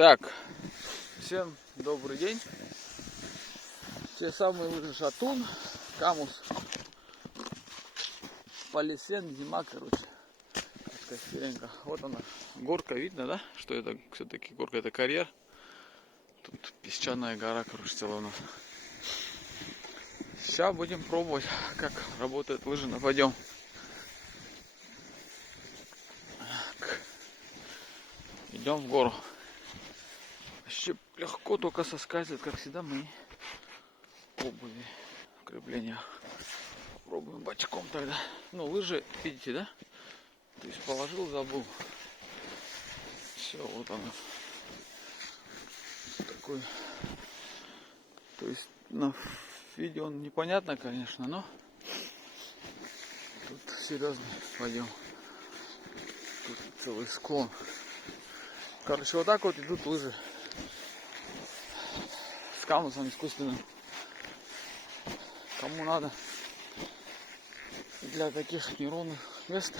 Так, всем добрый день. Те самые лыжи Шатун, Камус, Полисен, зима, короче. Костеренька. Вот она, горка, видно, да? Что это все-таки горка, это карьер. Тут песчаная гора, короче, целая у нас. Сейчас будем пробовать, как работает лыжи. Пойдем. Идем в гору. Вообще легко, только соскальзывает, как всегда, мы обуви в креплениях. Попробуем бочком тогда. Ну, лыжи, видите, да? То есть положил, забыл. Все, вот оно. Такой. То есть на видео он непонятно, конечно, но тут серьезно пойдем. Тут целый склон. Короче, вот так вот идут лыжи с камусом искусственным. Кому надо для таких неровных мест,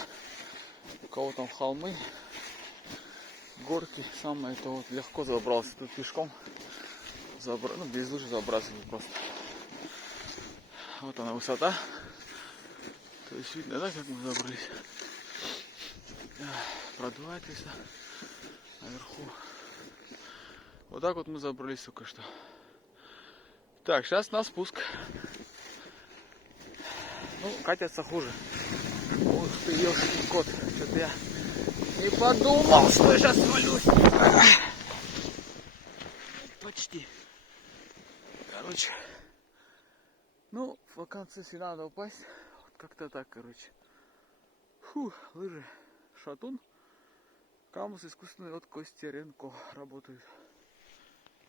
у кого там холмы, горки, самое это вот легко забрался. Тут пешком ну, без лыжи забрасывали просто. Вот она высота. То есть видно, да, как мы забрались. Продувается наверху. Вот так вот мы забрались только что. Так, сейчас на спуск. Ну, катятся хуже. Ух ты, ёшкин кот. Что-то я не подумал, что я сейчас свалюсь. Почти. Короче. Ну, в конце если надо упасть. Вот как-то так, короче. Фу, лыжи Шатун. Камус искусственный от Костеренко работают.